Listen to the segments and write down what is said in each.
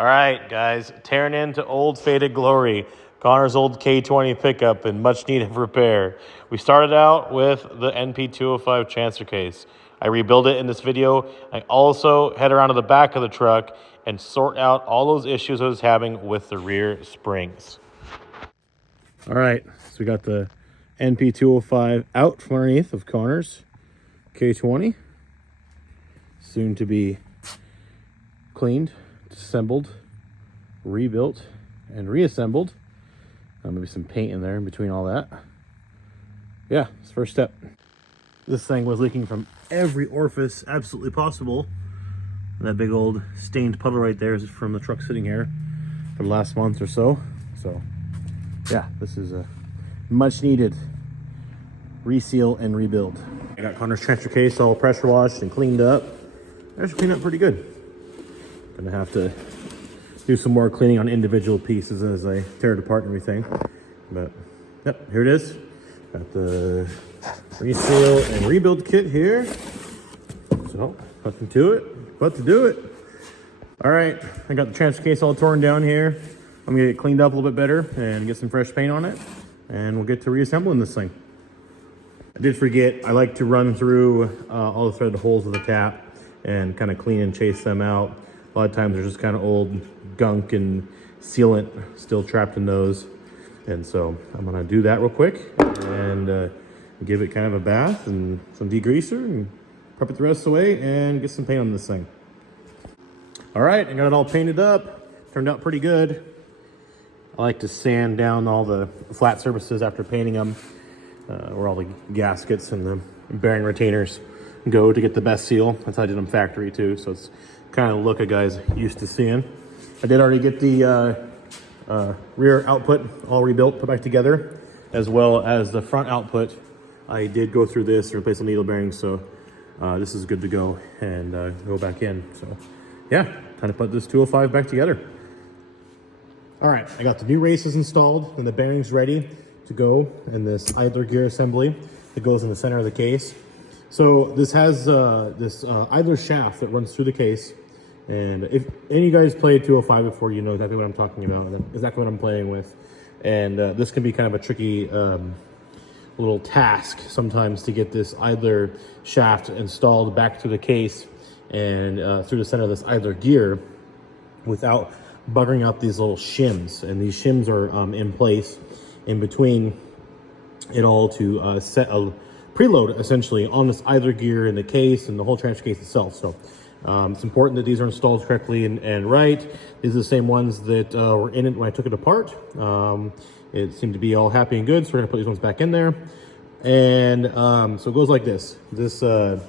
All right, guys, tearing into old faded glory, Connor's old K20 pickup in much need of repair. We started out with the NP205 transfer case. I rebuilt it in this video. I also head around to the back of the truck and sort out all those issues I was having with the rear springs. All right, so we got the NP205 out from underneath of Connor's K20. Soon to be cleaned, assembled, rebuilt, and reassembled. Maybe some paint in there in between all that. Yeah, it's the first step. This thing was leaking from every orifice absolutely possible. And that big old stained puddle right there is from the truck sitting here from last month or so. So yeah, this is a much needed reseal and rebuild. I got Connor's transfer case all pressure washed and cleaned up. Actually cleaned up pretty good. Gonna have to do some more cleaning on individual pieces as I tear it apart and everything. But yep, here it is. Got the reseal and rebuild kit here. So nothing to it but to do it. All right, I got the transfer case all torn down here. I'm gonna get it cleaned up a little bit better and get some fresh paint on it, and we'll get to reassembling this thing. I did forget, I like to run through all the threaded holes of the tap and kind of clean and chase them out. A lot of times there's just kind of old gunk and sealant still trapped in those. And so I'm gonna do that real quick and give it kind of a bath and some degreaser and prep it the rest of the way and get some paint on this thing. All right, I got it all painted up. Turned out pretty good. I like to sand down all the flat surfaces after painting them, where all the gaskets and the bearing retainers go to get the best seal. That's how I did them factory too, so it's kind of the look a guy's used to seeing. I did already get the rear output all rebuilt, put back together, as well as the front output. I did go through this and replace the needle bearings, so this is good to go and go back in. So yeah, time to put this 205 back together. All right, I got the new races installed and the bearings ready to go, and this idler gear assembly that goes in the center of the case. So this has this idler shaft that runs through the case, and if any of you guys played 205 before, you know exactly what I'm talking about, and exactly what I'm playing with. And this can be kind of a tricky little task sometimes to get this idler shaft installed back through the case and through the center of this idler gear without buggering out these little shims. And these shims are in place in between it all to set a preload essentially on this idler gear in the case and the whole transfer case itself. So it's important that these are installed correctly and right. These are the same ones that were in it when I took it apart. It seemed to be all happy and good, so we're gonna put these ones back in there. And so it goes like this. The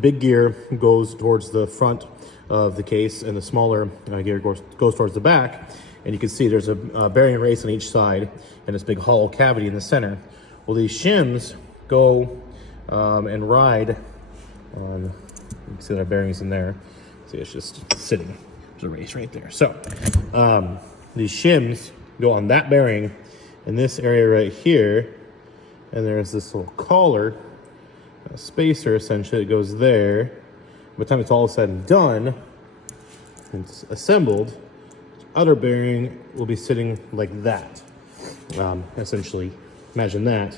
big gear goes towards the front of the case, and the smaller gear goes towards the back. And you can see there's a bearing race on each side and this big hollow cavity in the center. Well, these shims go and ride on, you can see there are bearings in there. See, it's just sitting. There's a race right there. So these shims go on that bearing in this area right here, and there's this little collar, a spacer essentially that goes there. By the time it's all said and done, it's assembled, the other bearing will be sitting like that. Essentially, imagine that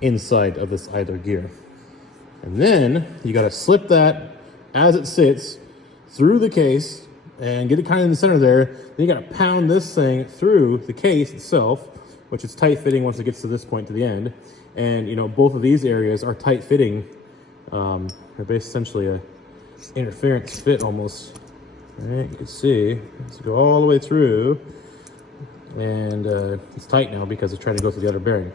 inside of this idler gear. And then you got to slip that as it sits through the case and get it kind of in the center there. Then you got to pound this thing through the case itself, which is tight fitting once it gets to this point to the end. And you know, both of these areas are tight fitting. They're basically essentially a interference fit almost. All right, you can see let's go all the way through, and it's tight now because it's trying to go through the other bearing.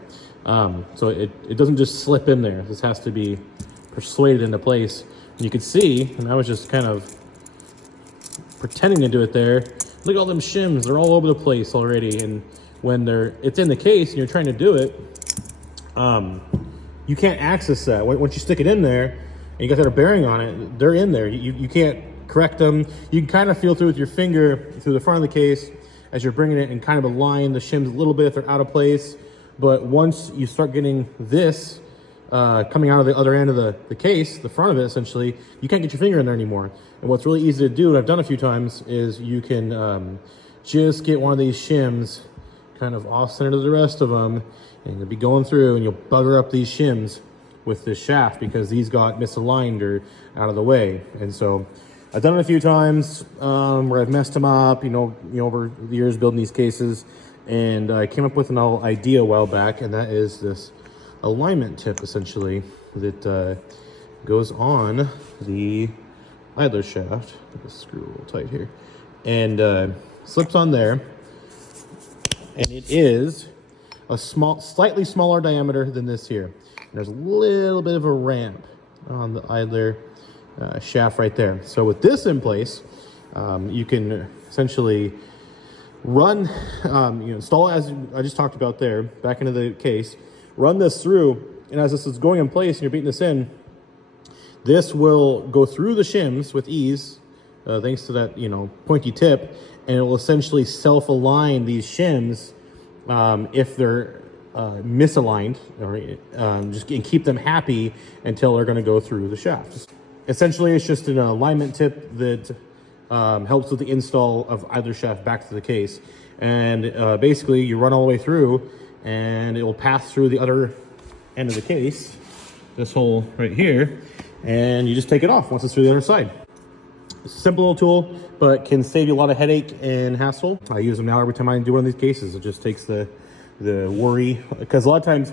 So it doesn't just slip in there. This has to be persuaded into place. And you can see, and I was just kind of pretending to do it there. Look at all them shims, they're all over the place already. And when it's in the case and you're trying to do it, you can't access that. Once you stick it in there and you got that bearing on it, they're in there. You can't correct them. You can kind of feel through with your finger through the front of the case as you're bringing it and kind of align the shims a little bit if they're out of place. But once you start getting this coming out of the other end of the case, the front of it essentially, you can't get your finger in there anymore. And what's really easy to do, and I've done a few times, is you can just get one of these shims kind of off center to the rest of them, and you'll be going through and you'll bugger up these shims with this shaft because these got misaligned or out of the way. And so I've done it a few times where I've messed them up, over the years building these cases, and I came up with an idea a while back, and that is this alignment tip essentially that goes on the idler shaft. Just screw a little tight here, and slips on there, and it is a slightly smaller diameter than this here. And there's a little bit of a ramp on the idler shaft right there. So with this in place, you can essentially run, install it as I just talked about there, back into the case, run this through, and as this is going in place and you're beating this in, this will go through the shims with ease, thanks to that, pointy tip, and it will essentially self-align these shims if they're misaligned, or and keep them happy until they're going to go through the shaft. Essentially, it's just an alignment tip that helps with the install of either shaft back to the case. And basically, you run all the way through, and it will pass through the other end of the case, this hole right here, and you just take it off once it's through the other side. It's a simple little tool, but can save you a lot of headache and hassle. I use them now every time I do one of these cases. It just takes the worry, because a lot of times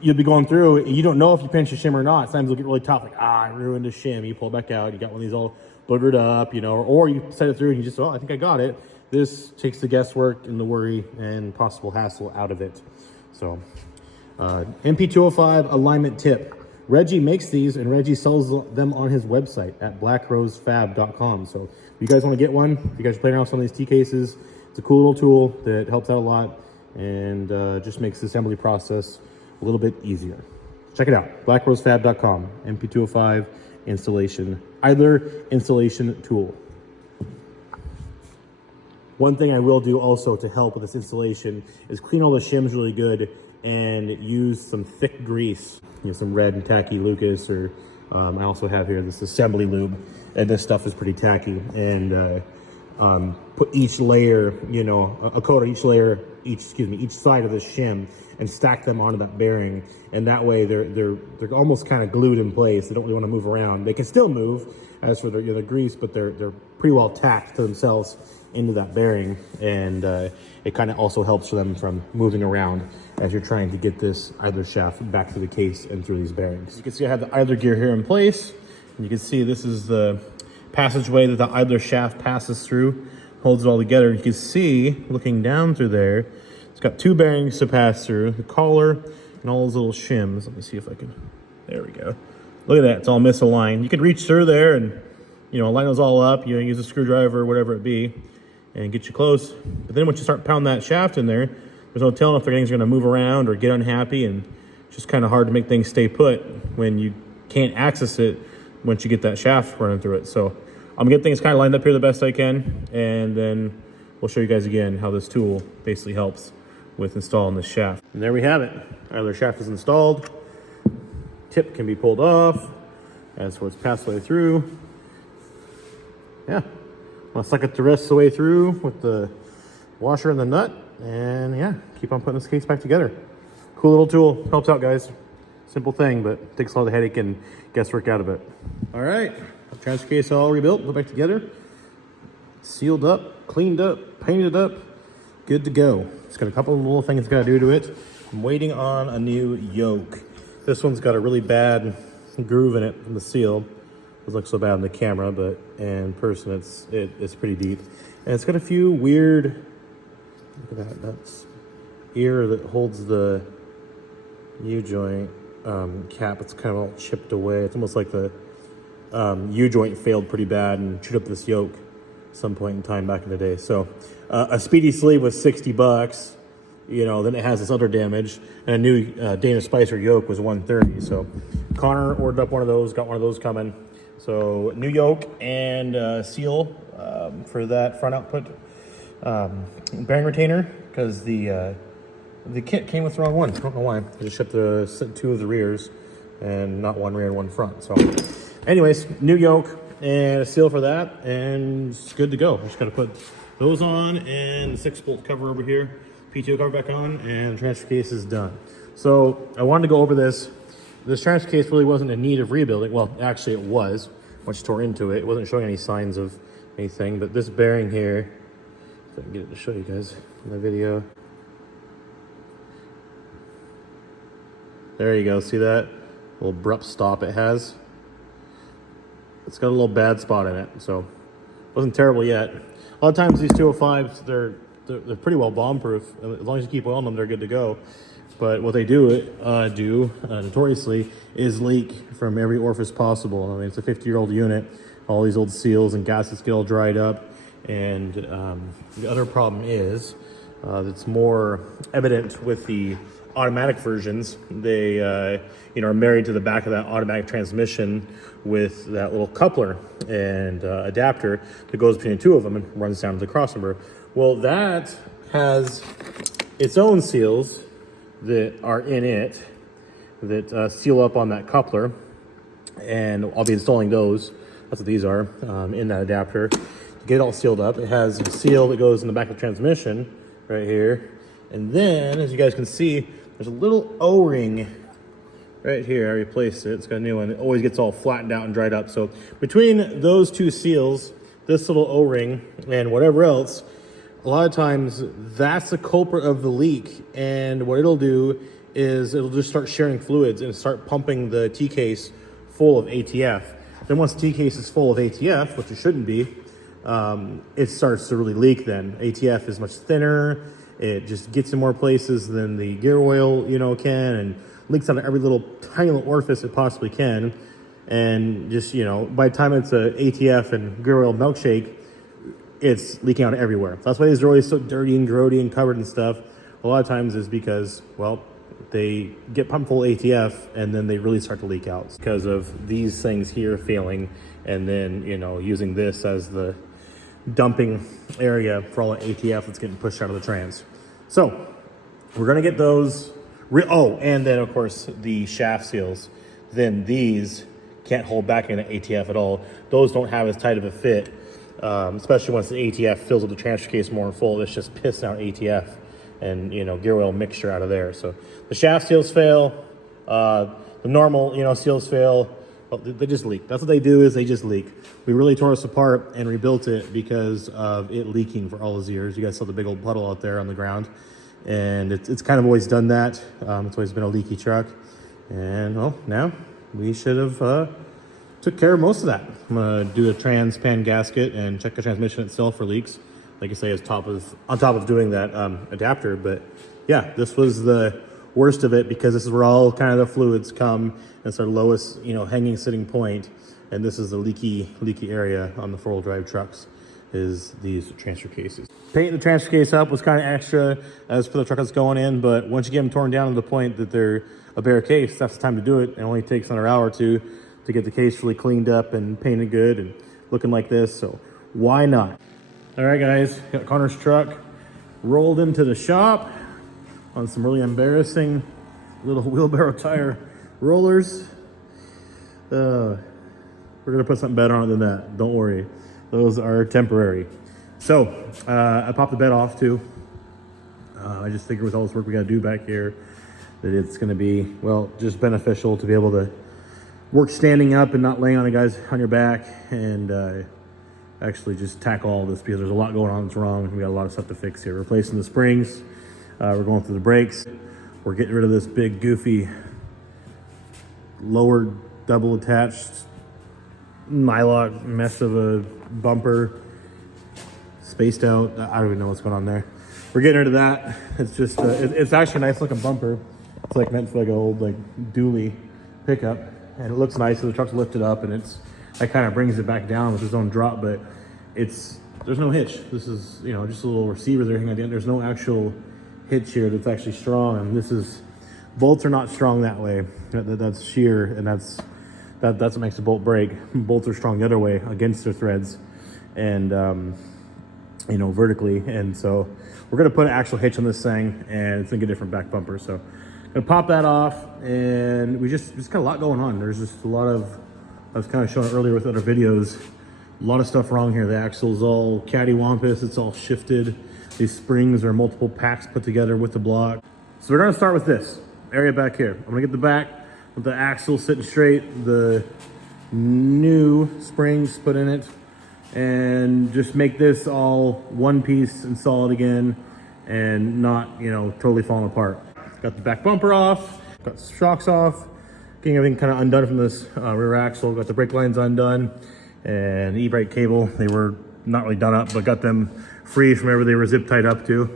you'll be going through and you don't know if you pinch a shim or not. Sometimes it'll get really tough, like, I ruined a shim. You pull it back out, you got one of these all boogered up, or you set it through and you just, I think I got it. This takes the guesswork and the worry and possible hassle out of it. So, NP205 alignment tip. Reggie makes these, and Reggie sells them on his website at blackrosefab.com. So if you guys want to get one, if you guys are playing around with some of these T cases, it's a cool little tool that helps out a lot and just makes the assembly process a little bit easier. Check it out, blackrosefab.com, NP205 installation, idler installation tool. One thing I will do also to help with this installation is clean all the shims really good and use some thick grease, some red and tacky Lucas, or I also have here this assembly lube, and this stuff is pretty tacky. And put each layer, a coat on each layer, each side of the shim, and stack them onto that bearing. And that way they're almost kind of glued in place. They don't really want to move around. They can still move as for the grease, but they're pretty well tacked to themselves into that bearing. And it kind of also helps them from moving around as you're trying to get this idler shaft back to the case and through these bearings. You can see I have the idler gear here in place. And you can see this is the passageway that the idler shaft passes through, holds it all together. You can see, looking down through there, it's got two bearings to pass through, the collar and all those little shims. Let me see if I can, there we go. Look at that, it's all misaligned. You could reach through there and, line those all up, use a screwdriver or whatever it be, and get you close. But then once you start pounding that shaft in there, there's no telling if the things are gonna move around or get unhappy, and it's just kind of hard to make things stay put when you can't access it once you get that shaft running through it. So I'm gonna get things kind of lined up here the best I can, and then we'll show you guys again how this tool basically helps with installing this shaft. And there we have it. Our shaft is installed. Tip can be pulled off as it's passed the way through. Yeah, I'll suck it the rest of the way through with the washer and the nut, and yeah, keep on putting this case back together. Cool little tool, helps out, guys. Simple thing, but takes a lot of the headache and guesswork out of it. All right, transfer case all rebuilt, put back together, sealed up, cleaned up, painted up, good to go. It's got a couple of little things it's got to do to it. I'm waiting on a new yoke. This one's got a really bad groove in it from the seal. It looks so bad on the camera, but in person it's pretty deep. And it's got a few weird, look at that, that's ear that holds the U-joint cap. It's kind of all chipped away. It's almost like the U-joint failed pretty bad and chewed up this yoke at some point in time back in the day. So a speedy sleeve was $60, then it has this other damage, and a new Dana Spicer yoke was $130. So Connor ordered up one of those, got one of those coming. So new yoke and seal for that front output bearing retainer, because the kit came with the wrong one. I don't know why. I just shipped two of the rears. and not one rear and one front. So anyways, new yoke and a seal for that, and it's good to go. Just gotta put those on and the 6-bolt cover over here, PTO cover back on, and the transfer case is done. So I wanted to go over this. This transfer case really wasn't in need of rebuilding. Well, actually it was. Once you tore into it, it wasn't showing any signs of anything, but this bearing here, if I can get it to show you guys in the video. There you go, see that little abrupt stop it has? It's got a little bad spot in it, so it wasn't terrible yet. A lot of times these 205s, they're pretty well bomb-proof. As long as you keep oil in them, they're good to go. But what they do notoriously is leak from every orifice possible. I mean, it's a 50-year-old unit. All these old seals and gaskets get all dried up. And the other problem is it's more evident with the automatic versions. They are married to the back of that automatic transmission with that little coupler and adapter that goes between the two of them and runs down to the crossover. Well, that has its own seals that are in it that seal up on that coupler, and I'll be installing those. That's what these are in that adapter. To get it all sealed up, it has a seal that goes in the back of the transmission right here, and then as you guys can see, there's a little O-ring right here. I replaced it. It's got a new one. It always gets all flattened out and dried up. So between those two seals, this little O-ring and whatever else, a lot of times that's the culprit of the leak, and what it'll do is it'll just start sharing fluids and start pumping the T-case full of ATF. Then once the T-case is full of ATF, which it shouldn't be, it starts to really leak then. ATF is much thinner, it just gets in more places than the gear oil, can, and leaks out of every little tiny little orifice it possibly can. And just, by the time it's a ATF and gear oil milkshake, it's leaking out everywhere. That's why these are always so dirty and grody and covered and stuff. A lot of times is because, well, they get pumped full of ATF and then they really start to leak out because of these things here failing, and then, using this as the dumping area for all the ATF that's getting pushed out of the trans. So we're gonna get those. And then of course the shaft seals. Then these can't hold back in the ATF at all. Those don't have as tight of a fit. Especially once the ATF fills up the transfer case more and full, it's just pissing out ATF and gear oil mixture out of there. So the shaft seals fail, the normal seals fail. Well, they just leak. That's what they do, is they just leak. We really tore this apart and rebuilt it because of it leaking for all those years. You guys saw the big old puddle out there on the ground, and it's kind of always done that. It's always been a leaky truck, and well, now we should have took care of most of that. I'm gonna do a trans pan gasket and check the transmission itself for leaks. Like I say, on top of doing that adapter. But yeah, this was the worst of it because this is where all kind of the fluids come, and it's our lowest, hanging sitting point. And this is the leaky area on the 4-wheel drive trucks, is these transfer cases. Painting the transfer case up was kind of extra as for the truck that's going in, but once you get them torn down to the point that they're a bare case, that's the time to do it. It only takes another hour or two to get the case really cleaned up and painted good and looking like this, so why not? All right, guys, got Connor's truck rolled into the shop on some really embarrassing little wheelbarrow tire rollers. We're gonna put something better on it than that, don't worry. Those are temporary. So, I popped the bed off too. I just figured with all this work we gotta do back here that it's gonna be, well, just beneficial to be able to work standing up and not laying on your back, and actually just tackle all this because there's a lot going on that's wrong. We got a lot of stuff to fix here. Replacing the springs, we're going through the brakes, we're getting rid of this big goofy lower double attached Mylock mess of a bumper, spaced out. I don't even know what's going on there. We're getting rid of that. It's just it's actually a nice looking bumper. It's like meant for like an old dually pickup, and it looks nice. So the truck's lifted up, and that kind of brings it back down with its own drop, but there's no hitch. This is just a little receiver there hanging at the end. There's no actual hitch here that's actually strong, and bolts are not strong that way. That's shear, and that's what makes the bolt break. Bolts are strong the other way against their threads, and vertically. And so we're gonna put an actual hitch on this thing, and it's gonna get a different back bumper. So Gonna pop that off, and we just got a lot going on. There's just a lot of, I was kind of showing it earlier with other videos, a lot of stuff wrong here. The axle's all cattywampus, it's all shifted. These springs are multiple packs put together with the block. So we're gonna start with this area back here. I'm gonna get the back with the axle sitting straight, the new springs put in it, and just make this all one piece and solid again and not, you know, totally falling apart. Got the back bumper off, got the shocks off, getting everything kind of undone from this rear axle. Got the brake lines undone and the e-brake cable. They were not really done up, but got them free from wherever they were zip tied up to.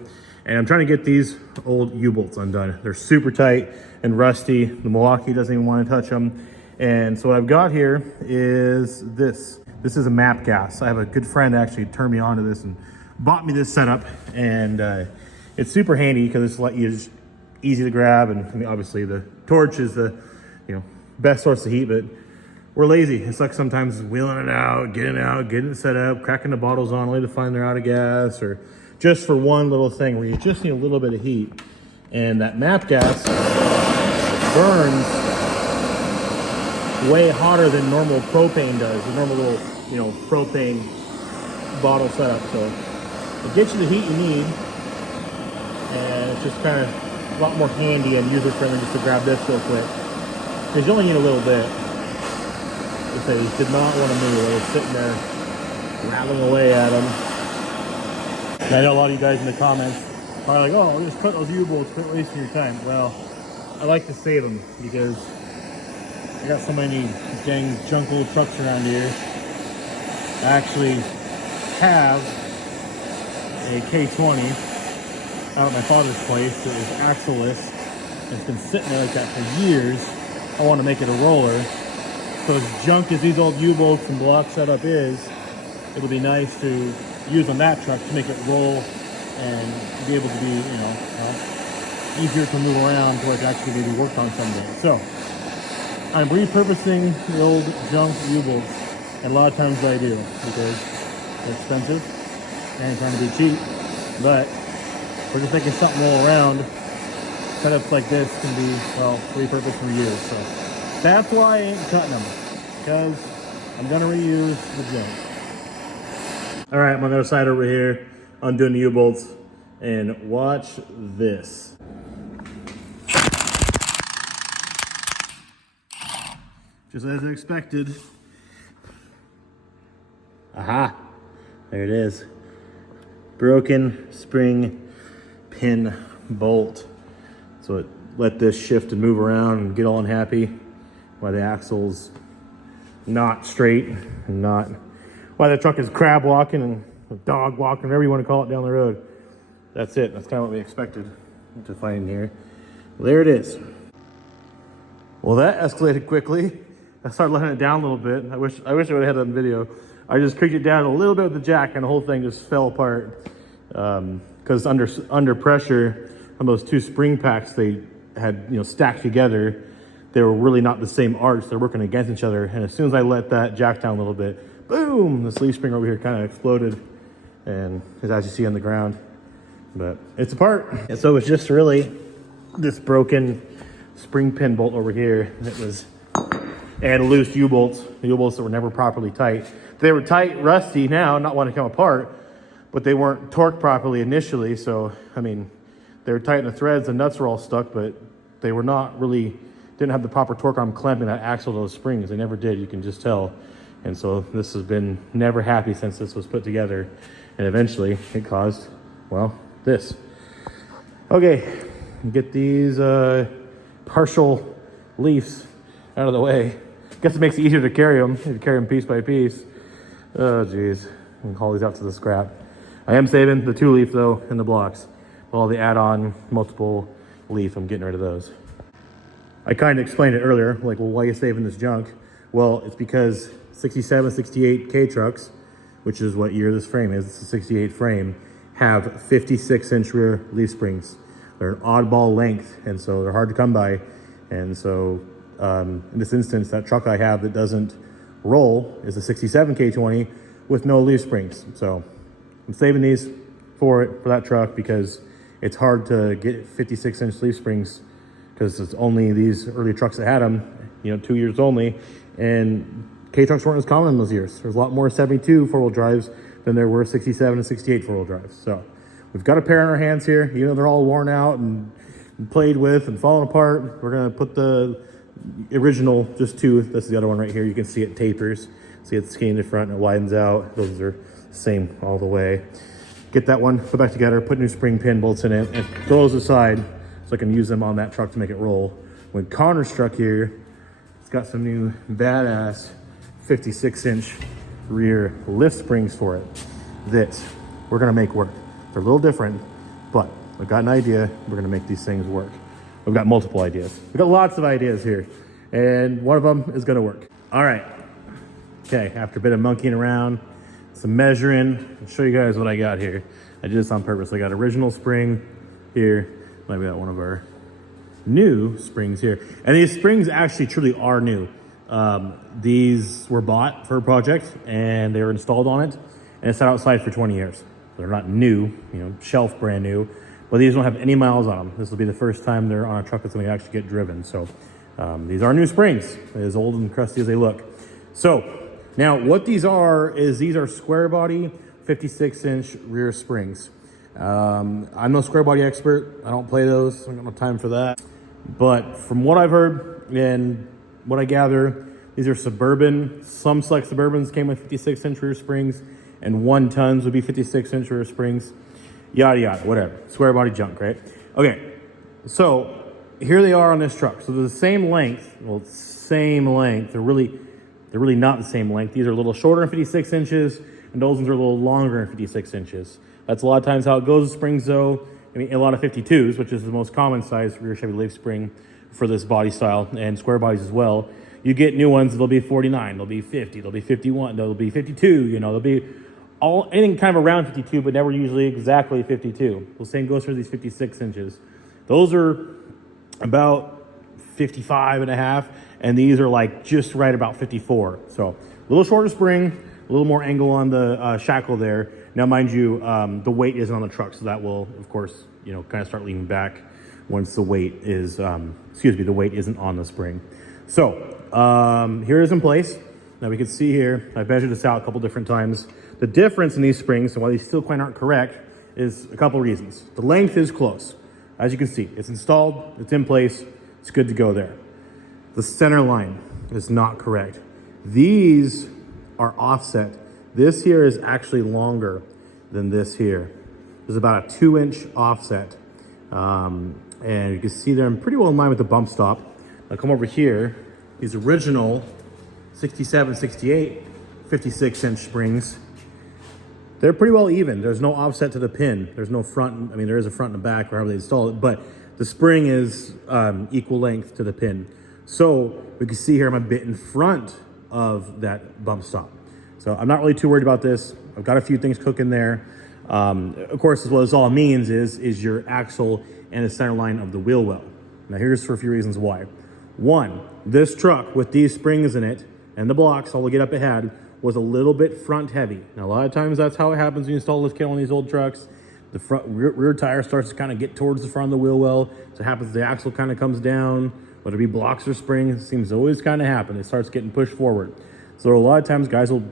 And I'm trying to get these old U-bolts undone. They're super tight and rusty. The Milwaukee doesn't even want to touch them. And so what I've got here is this. This is a map gas. I have a good friend actually turned me on to this and bought me this setup. And it's super handy because it's easy to grab. And I mean, obviously the torch is the, you know, best source of heat, but we're lazy. It's like sometimes wheeling it out, getting it set up, cracking the bottles on only to find they're out of gas, or just for one little thing where you just need a little bit of heat. And that map gas burns way hotter than normal propane does, the normal little, you know, propane bottle setup. So it gets you the heat you need, and it's just kind of a lot more handy and user friendly just to grab this real quick, because you only need a little bit. Like I say, he did not want to move. I was sitting there rattling away at him. And I know a lot of you guys in the comments are like, oh, just cut those U-bolts, quit wasting your time. Well, I like to save them because I got so many dang junk little trucks around here. I actually have a K20 out at my father's place. It was axle-less. It's been sitting there like that for years. I want to make it a roller. So as junk as these old U-bolts and block setup is, it would be nice to use on that truck to make it roll and be able to be, you know, easier to move around to like actually maybe work on someday. So I'm repurposing the old junk U-bolts, and a lot of times I do because they're expensive and trying to be cheap, but we're just making something roll around. Setups like this can be, well, repurposed for years. So that's why I ain't cutting them, because I'm gonna reuse the junk. All right, I'm on the other side over here, undoing the U-bolts, and watch this. Just as I expected. Aha, there it is. Broken spring pin bolt. So it let this shift and move around and get all unhappy why the axle's not straight and not, why the truck is crab walking and dog walking, whatever you want to call it down the road. That's it. That's kind of what we expected to find here. Well, there it is. Well, that escalated quickly. I started letting it down a little bit. I wish I would have had that on video. I just creaked it down a little bit with the jack, and the whole thing just fell apart. Because under pressure on those two spring packs they had, you know, stacked together, they were really not the same arch. They're working against each other. And as soon as I let that jack down a little bit, boom, the sleeve spring over here kind of exploded, and as you see on the ground. But it's apart. And so it's just really this broken spring pin bolt over here. And it was, and loose U-bolts, the U-bolts that were never properly tight. They were tight, rusty now, not wanting to come apart, but they weren't torqued properly initially. So, I mean, they were tight in the threads, the nuts were all stuck, but they were not really, didn't have the proper torque on clamping that axle to those springs. They never did, you can just tell. And so this has been never happy since this was put together. And eventually it caused, well, this. Okay, get these partial leaves out of the way. Guess it makes it easier to carry them. You carry them piece by piece. Oh, geez. I can haul these out to the scrap. I am saving the 2-leaf though in the blocks. All the add-on multiple leaf, I'm getting rid of those. I kind of explained it earlier, like, well, why are you saving this junk? Well, it's because 67, 68 K trucks, which is what year this frame is, it's a 68 frame, have 56-inch rear leaf springs. They're an oddball length, and so they're hard to come by. And so in this instance, that truck I have that doesn't roll is a 67 K20 with no leaf springs. So I'm saving these for that truck because it's hard to get 56-inch leaf springs because it's only these early trucks that had them, 2 years only, and K trucks weren't as common in those years. There's a lot more 72 four-wheel drives than there were 67 and 68 four-wheel drives. So we've got a pair in our hands here. They're all worn out and played with and falling apart. We're gonna put the original, just two. This is the other one right here. You can see it tapers. See it's skinny in the front and it widens out. Those are the same all the way. Get that one, put back together, put new spring pin bolts in it, and throw those aside so I can use them on that truck to make it roll. When Connor's truck here, it's got some new badass 56-inch rear lift springs for it that we're gonna make work. They're a little different, but I've got an idea. We're gonna make these things work. We've got multiple ideas. We've got lots of ideas here, and one of them is gonna work. All right, okay, after a bit of monkeying around, some measuring, I'll show you guys what I got here. I did this on purpose. I got original spring here. Might be got one of our new springs here. And these springs actually truly are new. These were bought for a project and they were installed on it and it's sat outside for 20 years. They're not new, shelf brand new, but these don't have any miles on them. This will be the first time they're on a truck that's going to actually get driven. So these are new springs, as old and crusty as they look. So now what these are square body 56-inch rear springs. I'm no square body expert. I don't play those. I don't have time for that. But from what I've heard and what I gather, these are Suburban. Some select Suburbans came with 56-inch rear springs, and 1-tons would be 56-inch rear springs. Yada yada, whatever. Square body junk, right? Okay, so here they are on this truck. So they're the same length. Well, same length. They're really not the same length. These are a little shorter than 56 inches, and those ones are a little longer than 56 inches. That's a lot of times how it goes with springs, though. I mean, a lot of 52s, which is the most common size rear Chevy leaf spring for this body style, and square bodies as well. You get new ones, they'll be 49, they'll be 50, they'll be 51, they'll be 52, they'll be anything kind of around 52, but never usually exactly 52. The same goes for these 56 inches. Those are about 55 and a half, and these are like just right about 54. So a little shorter spring, a little more angle on the shackle there. Now, mind you, the weight isn't on the truck, so that will, of course, kind of start leaning back once the weight is, the weight isn't on the spring. So here it is in place. Now we can see here, I've measured this out a couple different times. The difference in these springs, and why these still quite aren't correct, is a couple reasons. The length is close. As you can see, it's installed, it's in place, it's good to go there. The center line is not correct. These are offset. This here is actually longer than this here. There's about a 2-inch offset. And you can see they're pretty well in line with the bump stop. I'll come over here. These original 67, 68, 56-inch springs, they're pretty well even. There's no offset to the pin. There's no front. I mean, there is a front and a back, wherever they install it, but the spring is equal length to the pin. So we can see here I'm a bit in front of that bump stop. So I'm not really too worried about this. I've got a few things cooking there. Of course, what this all means is your axle and the center line of the wheel well. Now here's for a few reasons why. One, this truck with these springs in it and the blocks, all the get up it had, was a little bit front heavy. Now a lot of times that's how it happens when you install lift kit on these old trucks. The front rear tire starts to kind of get towards the front of the wheel well. So it happens the axle kind of comes down, whether it be blocks or springs, it seems to always kind of happen. It starts getting pushed forward. So a lot of times guys will,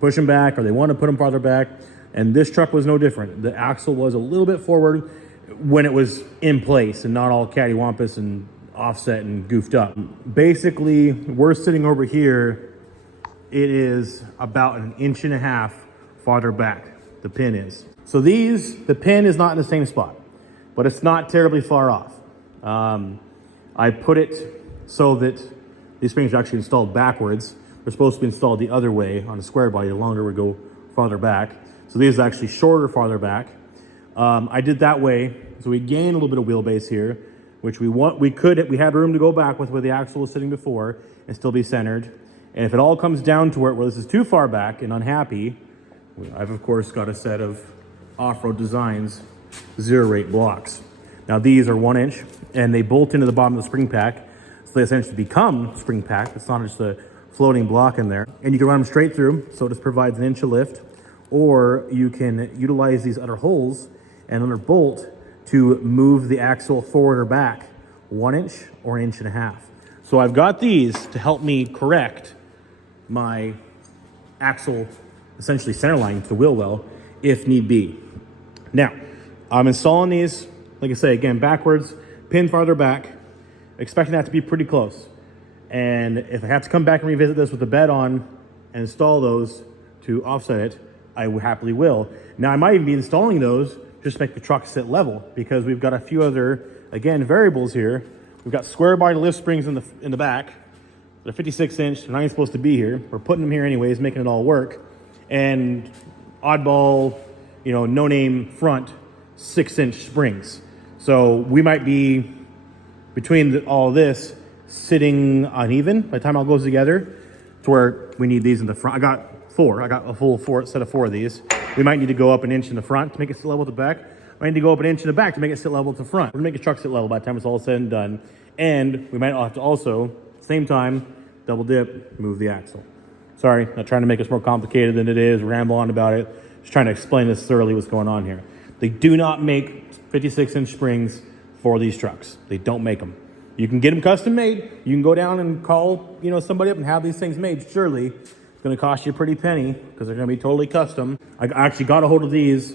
push them back, or they want to put them farther back. And this truck was no different. The axle was a little bit forward when it was in place and not all cattywampus and offset and goofed up. Basically, we're sitting over here. It is about 1.5 inches farther back, the pin is. So the pin is not in the same spot, but it's not terribly far off. I put it so that these springs are actually installed backwards. They're supposed to be installed the other way on a square body. The longer we go farther back. So these are actually shorter farther back. I did that way, so we gain a little bit of wheelbase here, which we had room to go back with where the axle was sitting before and still be centered. And if it all comes down to where this is too far back and unhappy, I've of course got a set of Off-Road Designs 0-rate blocks. Now these are 1 inch and they bolt into the bottom of the spring pack. So they essentially become spring pack. It's not just a floating block in there. And you can run them straight through, so it just provides 1 inch of lift. Or you can utilize these other holes and another bolt to move the axle forward or back 1 inch or 1.5 inches. So I've got these to help me correct my axle, essentially centerline to the wheel well, if need be. Now, I'm installing these, like I say, again, backwards, pin farther back, expecting that to be pretty close. And if I have to come back and revisit this with the bed on and install those to offset it, I happily will. Now, I might even be installing those just to make the truck sit level, because we've got a few other, again, variables here. We've got square body lift springs in the back. They're 56 inch, they're not even supposed to be here. We're putting them here anyways, making it all work. And oddball, no name front 6-inch springs. So we might be, between all this, sitting uneven by the time it all goes together, to where we need these in the front. I got a full set of 4 of these. We might need to go up 1 inch in the front to make it sit level with the back. We need to go up 1 inch in the back to make it sit level with the front. We're gonna make the truck sit level by the time it's all said and done. And we might have to also, same time, double dip, move the axle. Sorry, not trying to make this more complicated than it is, ramble on about it. Just trying to explain this thoroughly what's going on here. They do not make 56-inch springs for these trucks. They don't make them. You can get them custom made. You can go down and call, somebody up and have these things made. Surely, it's gonna cost you a pretty penny because they're gonna be totally custom. I actually got a hold of these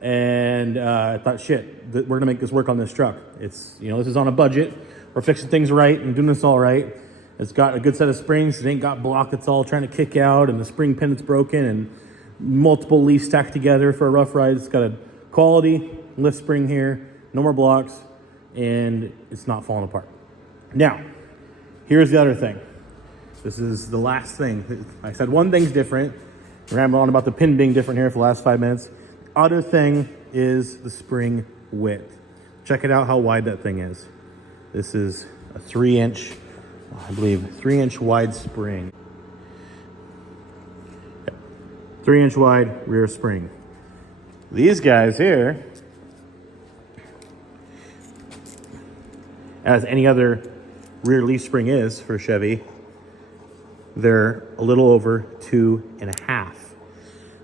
and I thought, shit, we're gonna make this work on this truck. It's, this is on a budget. We're fixing things right and doing this all right. It's got a good set of springs. It ain't got block that's all trying to kick out and the spring pin that's broken and multiple leaves stacked together for a rough ride. It's got a quality lift spring here, no more blocks, and it's not falling apart. Now, here's the other thing. This is the last thing. I said one thing's different. Ramble on about the pin being different here for the last 5 minutes. Other thing is the spring width. Check it out how wide that thing is. This is a 3-inch, I believe, 3-inch wide spring. 3-inch wide rear spring. These guys here, as any other rear leaf spring is for Chevy, they're a little over 2.5.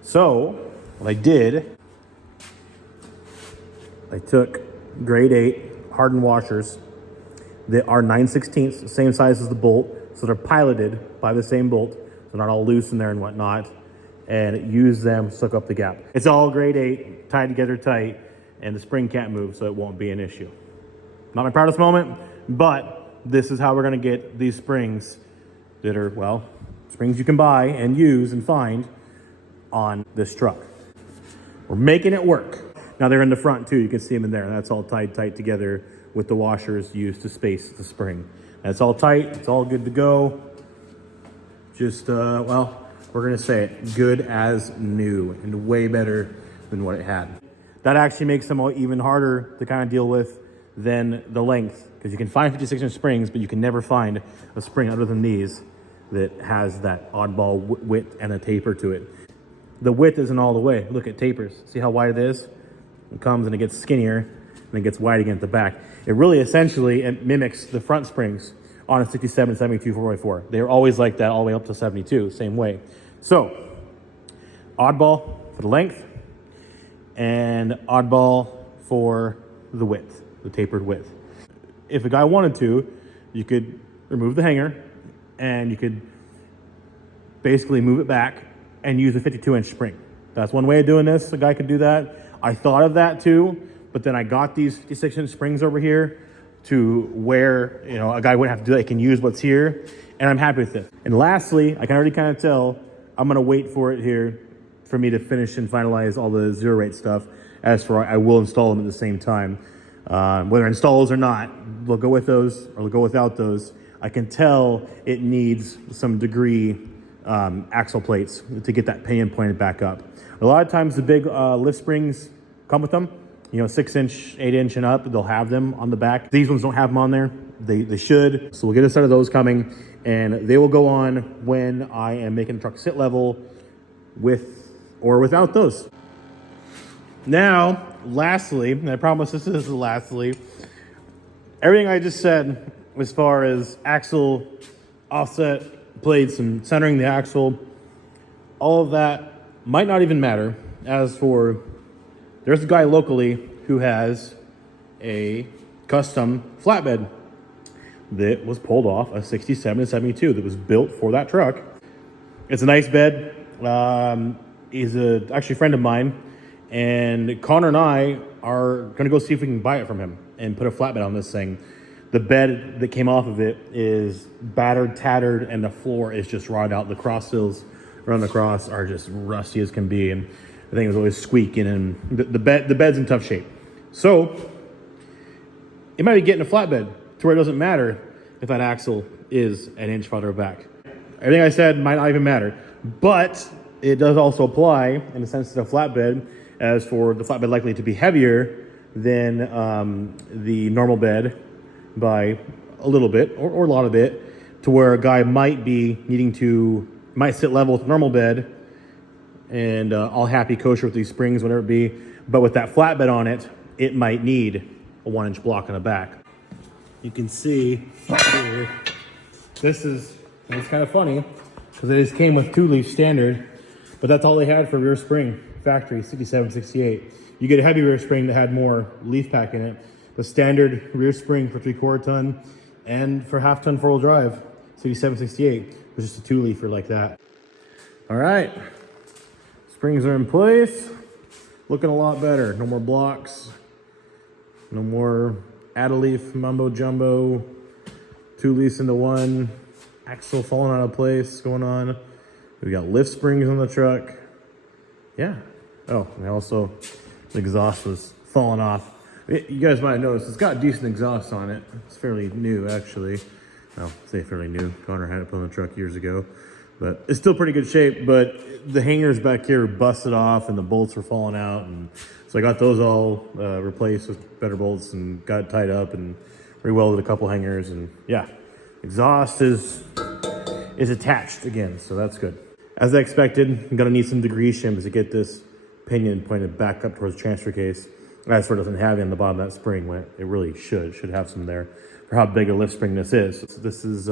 So what I did, I took grade 8 hardened washers that are 9/16, same size as the bolt, so they're piloted by the same bolt, so they're not all loose in there and whatnot, and use them to suck up the gap. It's all grade 8, tied together tight, and the spring can't move, so it won't be an issue. Not my proudest moment, but this is how we're gonna get these springs that are, well, springs you can buy and use and find on this truck. We're making it work. Now they're in the front too, you can see them in there. That's all tied tight together with the washers used to space the spring. That's all tight, it's all good to go. Just, well, we're gonna say it, good as new and way better than what it had. That actually makes them even harder to kind of deal with than the length, because you can find 56-inch springs, but you can never find a spring other than these that has that oddball width and a taper to it. The width isn't all the way. Look at tapers. See how wide it is? It comes and it gets skinnier and it gets wide again at the back. It really essentially it mimics the front springs on a 67, 72 4x4. They're always like that all the way up to 72, same way. So, oddball for the length and oddball for the width, the tapered width. If a guy wanted to, you could remove the hanger and you could basically move it back and use a 52-inch spring. That's one way of doing this. A guy could do that. I thought of that too, but then I got these 56-inch springs over here to where, a guy wouldn't have to do that. He can use what's here, and I'm happy with it. And lastly, I can already kind of tell, I'm gonna wait for it here for me to finish and finalize all the zero rate stuff. As for, I will install them at the same time. Whether installs or not, we'll go with those or we'll go without those. I can tell it needs some degree axle plates to get that pinion pointed back up. A lot of times the big lift springs come with them, 6-inch, 8-inch and up, they'll have them on the back. These ones don't have them on there. They should. So we'll get a set of those coming and they will go on when I am making the truck sit level with or without those. Now, lastly, and I promise this is the lastly, everything I just said as far as axle offset plates and centering the axle, all of that might not even matter. As for, there's a guy locally who has a custom flatbed that was pulled off a 67 and 72 that was built for that truck. It's a nice bed. He's actually a friend of mine, and Connor and I are going to go see if we can buy it from him and put a flatbed on this thing. The bed that came off of it is battered, tattered, and the floor is just rotted out. The cross sills around the cross are just rusty as can be, and the thing was always squeaking, and the bed's in tough shape. So it might be getting a flatbed to where it doesn't matter if that axle is an inch farther back. Everything I said might not even matter, but it does also apply in the sense of the flatbed, as for the flatbed likely to be heavier than the normal bed by a little bit or a lot of it, to where a guy might sit level with the normal bed and all happy kosher with these springs, whatever it be. But with that flatbed on it, it might need a 1-inch block in the back. You can see here, it's kind of funny because it just came with 2-leaf standard, but that's all they had for rear spring, factory 67, 68. You get a heavy rear spring that had more leaf pack in it. The standard rear spring for 3/4 ton and for 1/2 ton 4-wheel drive, 67, 68, was just a 2-leafer like that. All right, springs are in place. Looking a lot better. No more blocks. No more add-a-leaf mumbo jumbo. 2 leaves into one. Axle falling out of place going on. We got lift springs on the truck. Yeah. Oh, and also the exhaust was falling off. You guys might have noticed it's got decent exhaust on it. It's fairly new, actually. I'll say fairly new. Connor had it put on the truck years ago, but it's still pretty good shape. But the hangers back here busted off and the bolts were falling out, and so I got those all replaced with better bolts and got it tied up and re-welded a couple hangers, and yeah, exhaust is attached again, so that's good. As I expected, I'm gonna need some degree shims to get this pinion pointed back up towards the transfer case. As for it doesn't have it on the bottom of that spring, when it really should have some there for how big a lift spring this is. So this is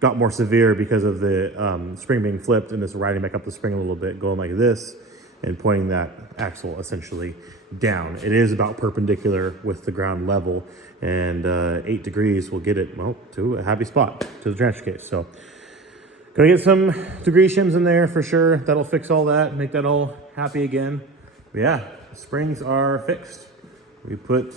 got more severe because of the spring being flipped and this riding back up the spring a little bit, going like this and pointing that axle essentially down. It is about perpendicular with the ground level, and 8 degrees will get it, well, to a happy spot, to the transfer case. So gonna get some degree shims in there for sure. That'll fix all that, make that all happy again. But yeah, the springs are fixed. We put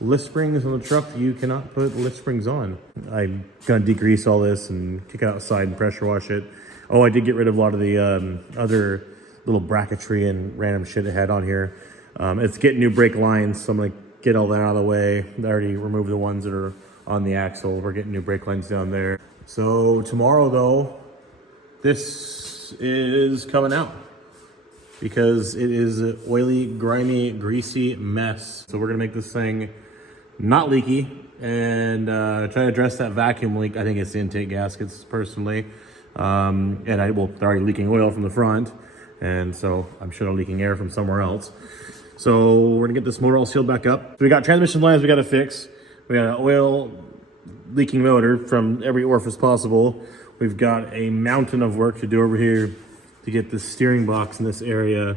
lift springs on the truck you cannot put lift springs on. I'm gonna degrease all this and kick it outside and pressure wash it. Oh, I did get rid of a lot of the other little bracketry and random shit it had on here. It's getting new brake lines, so I'm gonna get all that out of the way. I already removed the ones that are on the axle. We're getting new brake lines down there. So tomorrow though, this is coming out because it is an oily, grimy, greasy mess. So we're gonna make this thing not leaky and try to address that vacuum leak. I think it's the intake gaskets personally. And they're already leaking oil from the front. And so I'm sure they're leaking air from somewhere else. So we're gonna get this motor all sealed back up. We got transmission lines we gotta fix. We got an oil leaking motor from every orifice possible. We've got a mountain of work to do over here to get the steering box in this area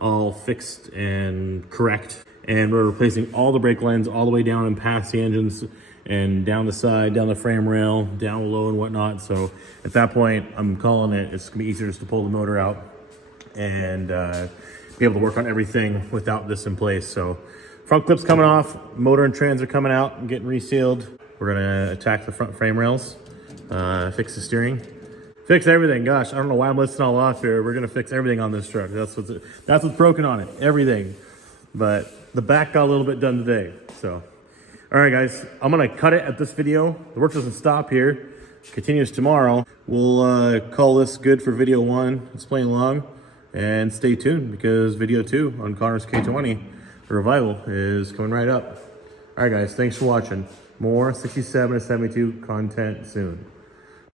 all fixed and correct. And we're replacing all the brake lines all the way down and past the engines and down the side, down the frame rail, down low and whatnot. So at that point, I'm calling it, it's gonna be easier just to pull the motor out and be able to work on everything without this in place. So front clip's coming off, motor and trans are coming out and getting resealed. We're gonna attack the front frame rails, fix the steering, fix everything. Gosh, I don't know why I'm listing all off here. We're gonna fix everything on this truck. That's what's broken on it, everything. But the back got a little bit done today, so. All right, guys, I'm gonna cut it at this video. The work doesn't stop here, continues tomorrow. We'll call this good for video 1. It's playing along, and stay tuned because video 2 on Connor's K20, the revival, is coming right up. All right, guys, thanks for watching. More 67 to 72 content soon.